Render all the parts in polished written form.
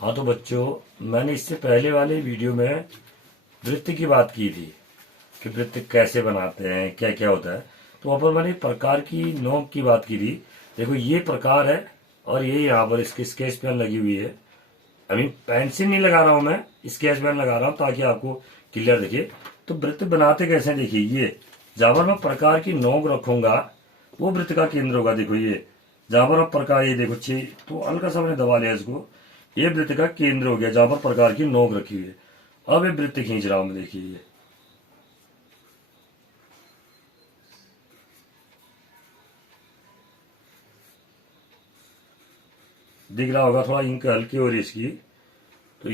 हाँ तो बच्चों, मैंने इससे पहले वाले वीडियो में वृत्त की बात की थी कि वृत्त कैसे बनाते हैं, क्या क्या होता है। तो वहाँ पर मैंने प्रकार की नोक की बात की थी। देखो ये प्रकार है और ये यहाँ पर इसकी स्केच पेन लगी हुई है। अभी पेंसिल नहीं लगा रहा हूँ मैं, स्केच पेन लगा रहा हूँ ताकि आपको क्लियर दिखे। तो वृत्त बनाते कैसे हैं, देखिए ये जहाँ पर मैं प्रकार की नोक रखूंगा वो वृत्त का केंद्र होगा। देखो ये जहाँ पर आप प्रकार, ये देखो छे, तो हल्का सा मैंने दबा लिया इसको, ये वृत्त का केंद्र हो गया जहां पर प्रकार की नोक रखी हुई है। अब ये वृत्त खींच रहा हूं मैं, देखिए ये दिख रहा होगा, थोड़ा इंक हल्की हो रही है इसकी। तो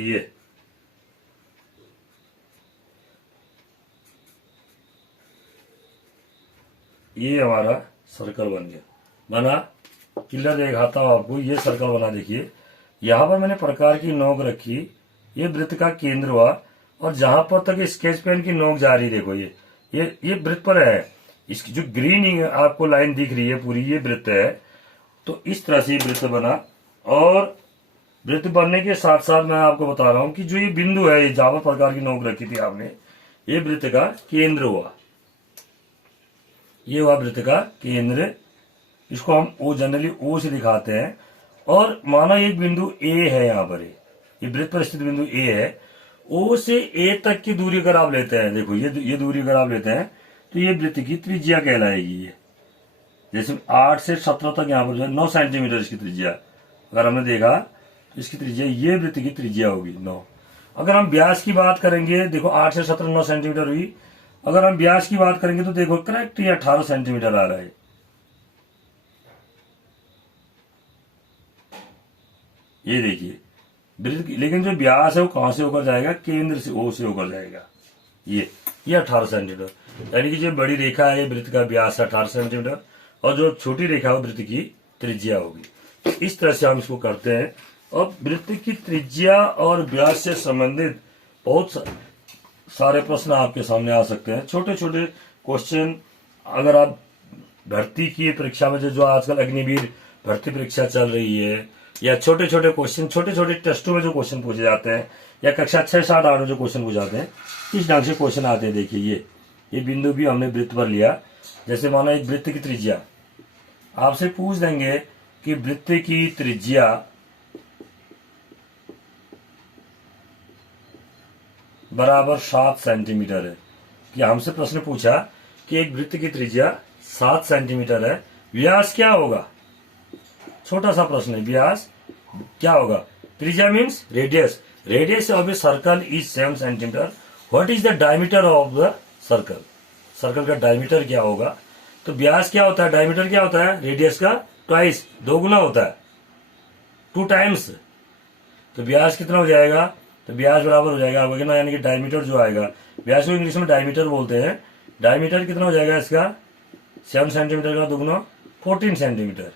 ये हमारा सर्कल बन गया, बना। क्लियर दिखाता हूं आपको, ये सर्कल बना। देखिए यहां पर मैंने प्रकार की नोक रखी, ये वृत्त का केंद्र हुआ। और जहां पर तक स्केच पेन की नोक जा रही, देखो ये वृत्त पर है। इसकी जो ग्रीन आपको लाइन दिख रही है पूरी, ये वृत्त है। तो इस तरह से ये वृत्त बना। और वृत्त बनने के साथ साथ मैं आपको बता रहा हूं कि जो ये बिंदु है, ये जहां पर प्रकार की नोक रखी थी आपने, ये वृत्त का केंद्र हुआ। ये हुआ वृत्त का केंद्र। इसको हम ओ, जनरली ओ से दिखाते हैं। और माना एक बिंदु ए है, यहाँ पर ये वृत्त पर स्थित बिंदु ए है। ओ से ए तक की दूरी अगर आप लेते हैं, देखो ये दूरी अगर आप लेते हैं तो ये वृत्त की त्रिज्या कहलाएगी। ये जैसे 8 से 17 तक यहाँ पर जो है 9 सेंटीमीटर इसकी त्रिज्या, अगर हमने देखा तो इसकी त्रिज्या, ये वृत्त की त्रिज्या होगी 9। अगर हम व्यास की बात करेंगे, देखो 8 से 17 9 सेंटीमीटर हुई। अगर हम व्यास की बात करेंगे तो देखो करेक्ट ये 18 सेंटीमीटर आ रहा है। ये देखिए वृत्त लेकिन जो व्यास है वो कहां से होकर जाएगा, केंद्र से, ओ से होकर जाएगा। ये 18 सेंटीमीटर, यानी कि जो बड़ी रेखा है वृत्त का व्यास 18 सेंटीमीटर और जो छोटी रेखा है वृत्त की त्रिज्या होगी। तो इस तरह से हम इसको करते हैं। और वृत्त की त्रिज्या और व्यास से संबंधित बहुत सारे प्रश्न आपके सामने आ सकते हैं, छोटे छोटे क्वेश्चन। अगर आप भर्ती की परीक्षा में, जो आजकल अग्निवीर भर्ती परीक्षा चल रही है, या छोटे छोटे क्वेश्चन, छोटे छोटे टेस्टों में जो क्वेश्चन पूछे जाते हैं, या कक्षा 6 7 8 में जो क्वेश्चन पूछे जाते हैं, इस ढंग से क्वेश्चन आते हैं। देखिए ये बिंदु भी हमने वृत्त पर लिया। जैसे मानो एक वृत्त की त्रिज्या, आपसे पूछ देंगे कि वृत्त की त्रिज्या बराबर 7 सेंटीमीटर है। कि हमसे प्रश्न पूछा कि एक वृत्त की त्रिज्या 7 सेंटीमीटर है, व्यास क्या होगा। छोटा सा प्रश्न है, व्यास क्या होगा। त्रिज्या means radius, radius of a circle is 7 centimetre. What is the diameter of the circle, circle का डायमीटर क्या होगा। तो व्यास क्या होता है, डायमीटर क्या होता है, रेडियस का ट्वाइस, 2 गुना होता है, 2 टाइम्स। तो व्यास कितना हो जाएगा, तो व्यास बराबर हो जाएगा आपका कितना, यानी कि डायमीटर जो आएगा, व्यास को इंग्लिश में डायमीटर बोलते हैं। डायमीटर कितना हो जाएगा इसका, 7 सेंटीमीटर का 2 गुना 14 सेंटीमीटर।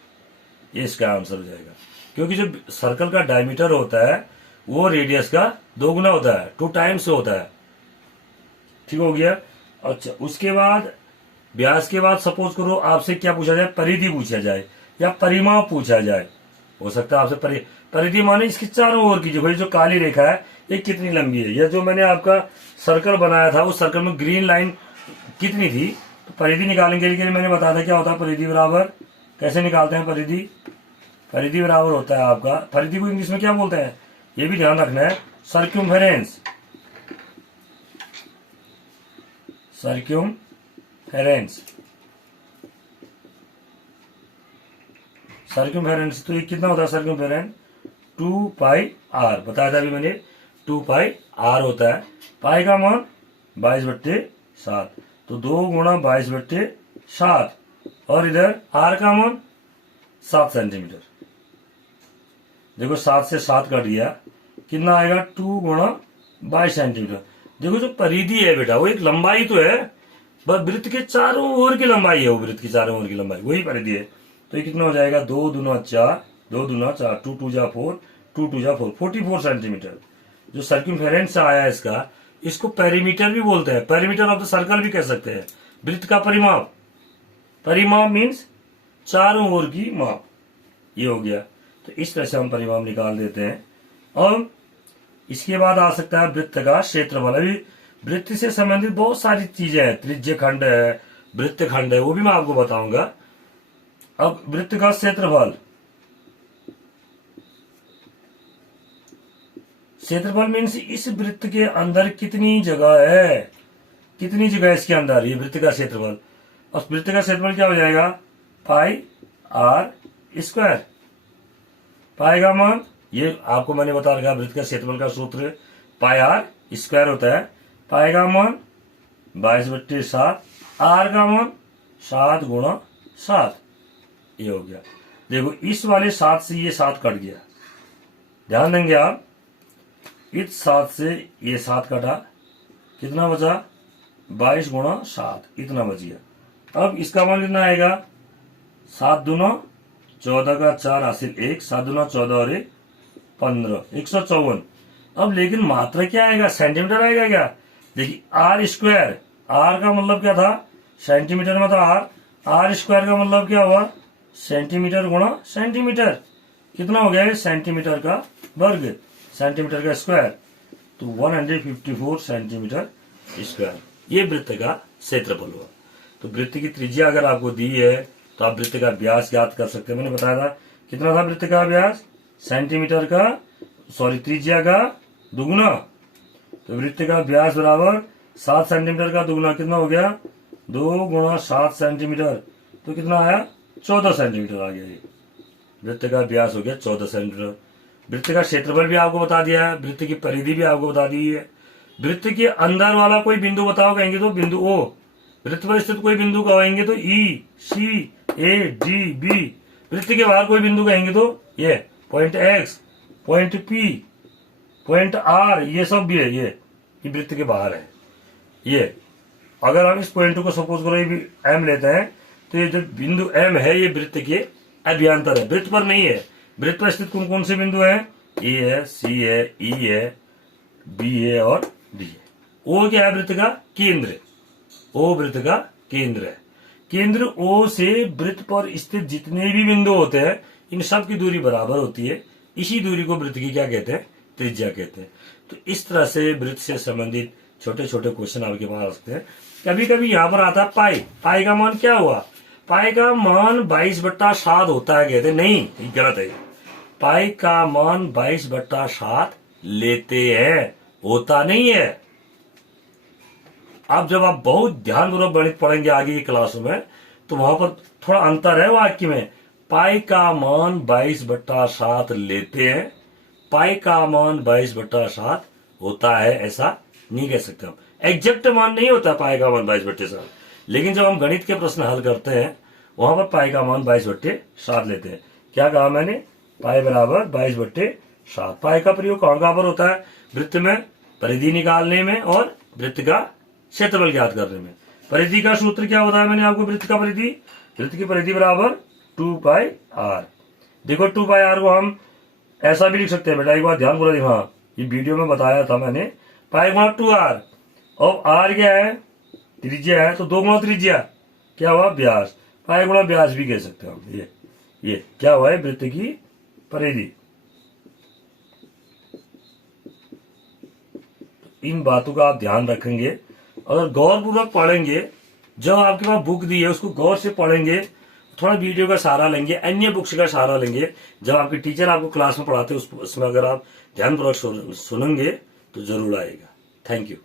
ये इसका आंसर हो जाएगा, क्योंकि जो सर्कल का डायमीटर होता है वो रेडियस का 2 गुना होता है, 2 टाइम्स होता है। ठीक हो गया। अच्छा, उसके बाद व्यास के बाद सपोज करो आपसे क्या पूछा जाए, परिधि पूछा जाए या परिमाप पूछा जाए। हो सकता है आपसे परिधि माने इसकी चारों ओर की जो काली रेखा है ये कितनी लंबी है, या जो मैंने आपका सर्कल बनाया था उस सर्कल में ग्रीन लाइन कितनी थी। तो परिधि निकालने के लिए मैंने बताया था क्या होता है परिधि बराबर, कैसे निकालते हैं परिधि। परिधि बराबर होता है आपका, परिधि को इंग्लिश में क्या बोलते हैं ये भी ध्यान रखना है, सर्क्यूमफेरेंस। सर्क्यूमफेरेंस, सर्क्यूमफेरेंस। तो ये कितना होता है सर्क्यूमफेरेंस, 2 पाई आर, बताया था अभी मैंने, 2 पाई आर होता है। पाई का मान 22/7, तो 2 गुणा 22/7, और इधर आर का मान 7 सेंटीमीटर। देखो 7 से 7 कट गया, कितना आएगा, 2 गुणा 22 सेंटीमीटर। देखो जो परिधि है बेटा वो एक लंबाई तो है, बस वृत्त के चारों ओर की लंबाई है, वो वृत्त की चारों ओर की लंबाई वही परिधि है। तो ये कितना हो जाएगा, 2 दूना 4, 2 दूना 4, 2 2 जा 4, 2 2 जा 4, 44 सेंटीमीटर। जो सर्कमफेरेंस आया है इसका, इसको पेरीमीटर भी बोलते हैं, पेरीमीटर ऑफ द सर्कल भी कह सकते हैं, वृत्त का परिमाप। परिमाप मीन्स चारों ओर की माप, ये हो गया। तो इस तरह से हम परिमाप निकाल देते हैं। और इसके बाद आ सकता है वृत्त का क्षेत्रफल। अभी वृत्त से संबंधित बहुत सारी चीजें हैं, त्रिज्य खंड है, वृत्त खंड है, वो भी मैं आपको बताऊंगा। अब वृत्त का क्षेत्रफल, क्षेत्रफल मीन्स इस वृत्त के अंदर कितनी जगह है, कितनी जगह है इसके अंदर, ये वृत्त का क्षेत्रफल। और वृत्त का क्षेत्रफल क्या हो जाएगा, पाई आर स्क्वायर। पाई का मान, ये आपको मैंने बता रखा, वृत्त का क्षेत्रफल का सूत्र पाई आर स्क्वायर होता है। पाई का मान 22/7, आर का मान 7 × 7, ये हो गया। देखो इस वाले 7 से ये 7 कट गया, ध्यान देंगे आप, इस 7 से ये 7 कटा, कितना बचा, 22 × 7, इतना बच गया। अब इसका मान कितना आएगा, 7 दूना 14 का 4 हासिल 1, 7 दूना 14 और 1 15, 154। अब लेकिन मात्रा क्या आएगा, सेंटीमीटर आएगा क्या, देखिए आर स्क्वायर, आर का मतलब क्या था, सेंटीमीटर में था आर, आर स्क्वायर का मतलब क्या हुआ, सेंटीमीटर गुणा सेंटीमीटर, कितना हो गया, सेंटीमीटर का वर्ग, सेंटीमीटर का स्क्वायर, तो 154 सेंटीमीटर स्क्वायर, ये वृत्त का क्षेत्रफल हुआ। तो वृत्त की त्रिज्या अगर आपको दी है तो आप वृत्त का व्यास ज्ञात कर सकते हैं। मैंने बताया था कितना था वृत्त का व्यास, सेंटीमीटर का, सॉरी त्रिज्या का दुगुना, तो वृत्त का व्यास बराबर 7 सेंटीमीटर का दुगुना, कितना हो गया, 2 × 7 सेंटीमीटर, तो कितना आया, 14 सेंटीमीटर आ गया। ये वृत्त का व्यास हो गया 14 सेंटीमीटर। वृत्त का क्षेत्रफल भी आपको बता दिया है, वृत्त की परिधि भी आपको बता दी है। वृत्त के अंदर वाला कोई बिंदु बताओ कहेंगे तो बिंदु ओ, वृत्त पर स्थित कोई बिंदु कहेंगे तो ई, सी, ए, डी, बी। वृत्त के बाहर कोई बिंदु कहेंगे तो ये point X, point P, point R, ये सब भी है, ये वृत्त के बाहर है। ये अगर हम इस पॉइंट को सपोज करो ये एम लेते हैं, तो ये जो बिंदु एम है ये वृत्त के अभ्यंतर है, वृत्त पर नहीं है। वृत्त पर स्थित कौन कौन से बिंदु हैं, ए है, सी है, ई है, बी है और डी है। ओ क्या है, वृत्त का केंद्र, ओ वृत्त का केंद्र है। केंद्र ओ से वृत्त पर स्थित जितने भी बिंदु होते हैं इन सब की दूरी बराबर होती है, इसी दूरी को वृत्त की क्या कहते हैं, त्रिज्या कहते हैं। तो इस तरह से वृत्त से संबंधित छोटे छोटे क्वेश्चन आपके पास आ सकते हैं। कभी कभी यहाँ पर आता है पाई, पाई का मान क्या हुआ, पाई का मान 22/7 होता है, कहते नहीं, ये गलत है। पाई का मान 22/7 लेते हैं, होता नहीं है। अब जब आप बहुत ध्यानपूर्वक गणित पढ़ेंगे आगे की क्लासों में तो वहां पर थोड़ा अंतर है वाक्य में। पाई का मान 22/7 लेते हैं, पाई का मान 22/7 होता है, ऐसा नहीं कह सकते हम। एग्जैक्ट मान नहीं होता पाई का मान 22/7, लेकिन जब हम गणित के प्रश्न हल करते हैं वहां पर पाई का मान 22/7 लेते हैं। क्या कहा मैंने, पाई बराबर 22/7। पाई का प्रयोग कौन कहां पर होता है, वृत्त में परिधि निकालने में और वृत्त का क्षेत्रफल ज्ञात करने में। परिधि का सूत्र क्या होता है, मैंने आपको वृत्त का परिधि, वृत्त की परिधि बराबर 2πr। देखो 2πr को हम ऐसा भी लिख सकते हैं बेटा, एक बार ध्यान पूरा देखो, हाँ ये वीडियो में बताया था मैंने, पाई गुणा 2r, और r क्या है, त्रिज्या है, तो 2 गुणा त्रिज्या क्या हुआ, व्यास, पाई गुणा व्यास भी कह सकते हैं हम। ये क्या हुआ है, वृत्त की परिधि। इन बातों का आप ध्यान रखेंगे, अगर गौरपूर्वक पढ़ेंगे, जो आपके पास बुक दी है उसको गौर से पढ़ेंगे, थोड़ा वीडियो का सहारा लेंगे, अन्य बुक्स का सहारा लेंगे, जब आपके टीचर आपको क्लास में पढ़ाते हैं उसमें अगर आप ध्यानपूर्वक सुनेंगे तो जरूर आएगा। Thank you.